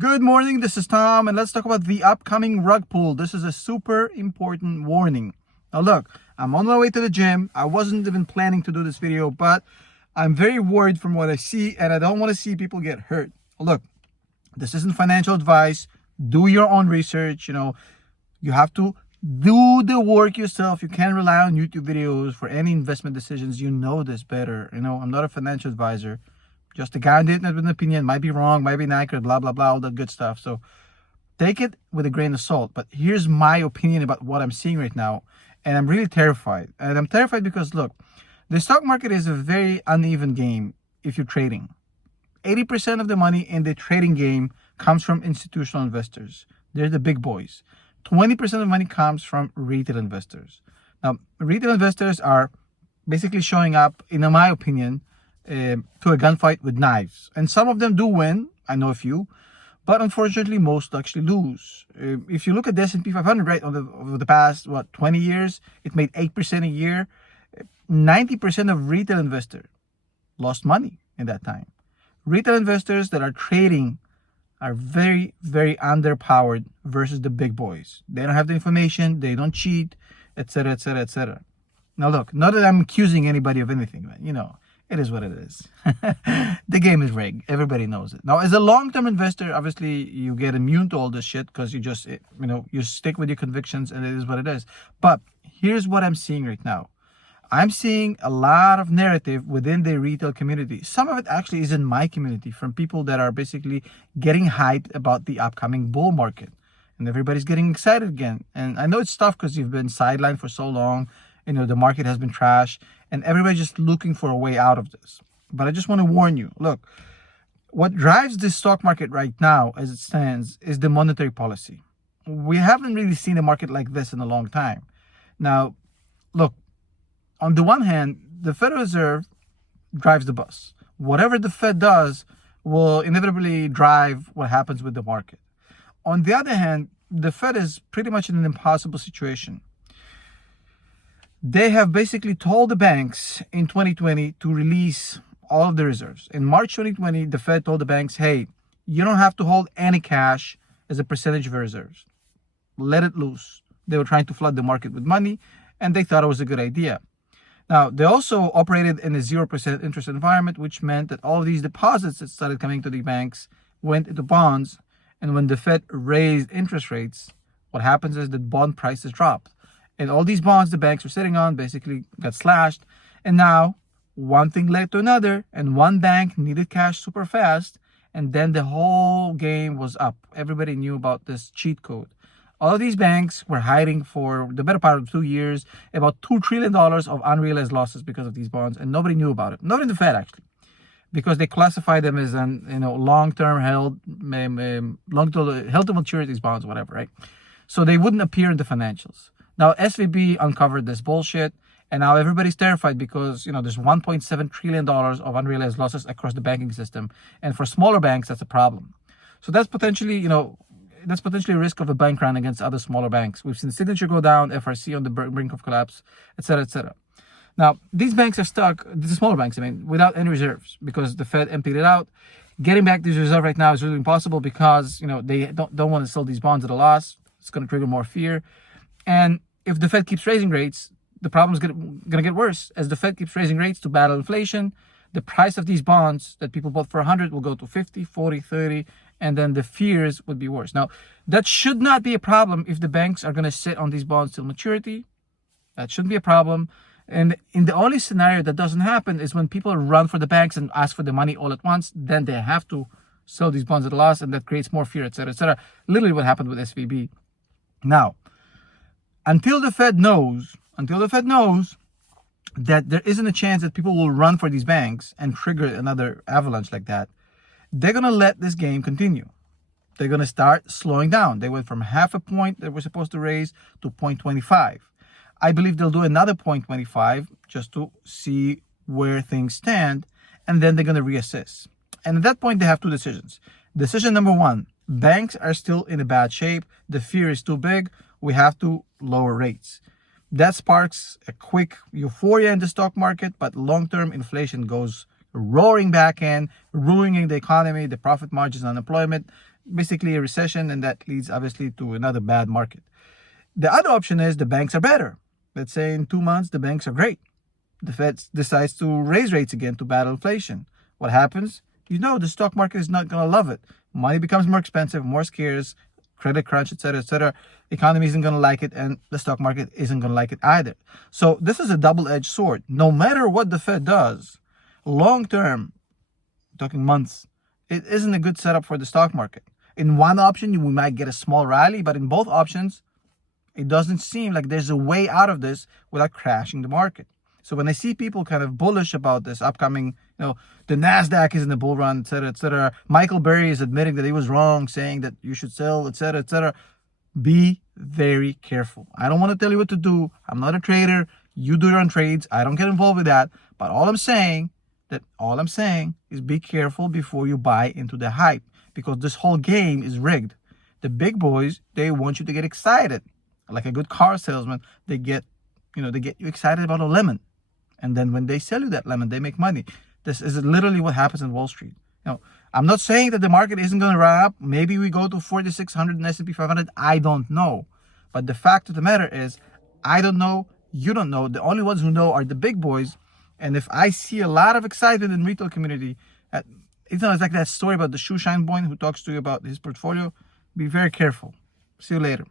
Good morning, this is Tom, and let's talk about the upcoming rug pull. This is a super important warning. Now look, I'm on my way to the gym. I wasn't even planning to do this video, but I'm very worried from what I see, and I don't want to see people get hurt. Look, this isn't financial advice. Do your own research. You have to do the work yourself. You can't rely on YouTube videos for any investment decisions. You know this better. I'm not a financial advisor. Just a guy with an opinion, might be wrong, might be inaccurate, blah, blah, blah, all that good stuff. So take it with a grain of salt. But here's my opinion about what I'm seeing right now. And I'm really terrified. And I'm terrified because, look, the stock market is a very uneven game if you're trading. 80% of the money in the trading game comes from institutional investors. They're the big boys. 20% of money comes from retail investors. Now, retail investors are basically showing up, in my opinion, to a gunfight with knives. And some of them do win. I know a few. But unfortunately, most actually lose. If you look at the S&P 500, right, over the past, 20 years, it made 8% a year. 90% of retail investors lost money in that time. Retail investors that are trading are very, very underpowered versus the big boys. They don't have the information. They don't cheat, etc., etc., etc. Now, look, not that I'm accusing anybody of anything, but, it is what it is. The game is rigged. Everybody knows it. Now, as a long-term investor, obviously, you get immune to all this shit because you stick with your convictions and it is what it is. But here's what I'm seeing right now. I'm seeing a lot of narrative within the retail community. Some of it actually is in my community from people that are basically getting hyped about the upcoming bull market. And everybody's getting excited again. And I know it's tough because you've been sidelined for so long. The market has been trashed and everybody's just looking for a way out of this. But I just want to warn you, look, what drives the stock market right now as it stands is the monetary policy. We haven't really seen a market like this in a long time. Now, look, on the one hand, the Federal Reserve drives the bus. Whatever the Fed does will inevitably drive what happens with the market. On the other hand, the Fed is pretty much in an impossible situation. They have basically told the banks in 2020 to release all of the reserves. In March 2020, the Fed told the banks, hey, you don't have to hold any cash as a percentage of your reserves. Let it loose. They were trying to flood the market with money, and they thought it was a good idea. Now, they also operated in a 0% interest environment, which meant that all of these deposits that started coming to the banks went into bonds. And when the Fed raised interest rates, what happens is that bond prices dropped. And all these bonds the banks were sitting on basically got slashed. And now one thing led to another, and one bank needed cash super fast. And then the whole game was up. Everybody knew about this cheat code. All of these banks were hiding for the better part of 2 years about $2 trillion of unrealized losses because of these bonds. And nobody knew about it. Not in the Fed, actually, because they classified them as long-term held to maturity bonds, whatever, right? So they wouldn't appear in the financials. Now, SVB uncovered this bullshit, and now everybody's terrified because, there's $1.7 trillion of unrealized losses across the banking system. And for smaller banks, that's a problem. So that's potentially, a risk of a bank run against other smaller banks. We've seen Signature go down, FRC on the brink of collapse, etc., etc. Now, these banks are stuck, the smaller banks, without any reserves because the Fed emptied it out. Getting back these reserves right now is really impossible because, they don't want to sell these bonds at a loss. It's going to trigger more fear. And if the Fed keeps raising rates, the problem is going to get worse. As the Fed keeps raising rates to battle inflation, the price of these bonds that people bought for 100 will go to 50, 40, 30, and then the fears would be worse. Now, that should not be a problem if the banks are going to sit on these bonds till maturity. That shouldn't be a problem. And in the only scenario that doesn't happen is when people run for the banks and ask for the money all at once, then they have to sell these bonds at a loss, and that creates more fear, etc., etc. Literally what happened with SVB. Now, until the Fed knows that there isn't a chance that people will run for these banks and trigger another avalanche like that, they're going to let this game continue. They're going to start slowing down. They went from half a point that we're supposed to raise to 0.25. I believe they'll do another 0.25 just to see where things stand, and then they're going to reassess. And at that point, they have two decisions. Decision number one, banks are still in a bad shape. The fear is too big. We have to lower rates. That sparks a quick euphoria in the stock market, but long-term inflation goes roaring back in, ruining the economy, the profit margins, unemployment, basically a recession, and that leads obviously to another bad market. The other option is the banks are better. Let's say in 2 months, the banks are great. The Fed decides to raise rates again to battle inflation. What happens? The stock market is not going to love it. Money becomes more expensive, more scarce, credit crunch, etc., etc. Economy isn't going to like it, and the stock market isn't going to like it either. So this is a double-edged sword. No matter what the Fed does, long term, talking months, it isn't a good setup for the stock market. In one option, we might get a small rally, but in both options, it doesn't seem like there's a way out of this without crashing the market. So when I see people kind of bullish about this upcoming, the NASDAQ is in the bull run, et cetera, et cetera. Michael Burry is admitting that he was wrong, saying that you should sell, et cetera, et cetera. Be very careful. I don't want to tell you what to do. I'm not a trader. You do your own trades. I don't get involved with that. But all I'm saying is be careful before you buy into the hype, because this whole game is rigged. The big boys, they want you to get excited. Like a good car salesman, they get you excited about a lemon. And then when they sell you that lemon, they make money. This is literally what happens in Wall Street. I'm not saying that the market isn't going to run up. Maybe we go to 4,600 in S&P 500. I don't know. But the fact of the matter is, I don't know. You don't know. The only ones who know are the big boys. And if I see a lot of excitement in retail community, it's like that story about the shoe shine boy who talks to you about his portfolio. Be very careful. See you later.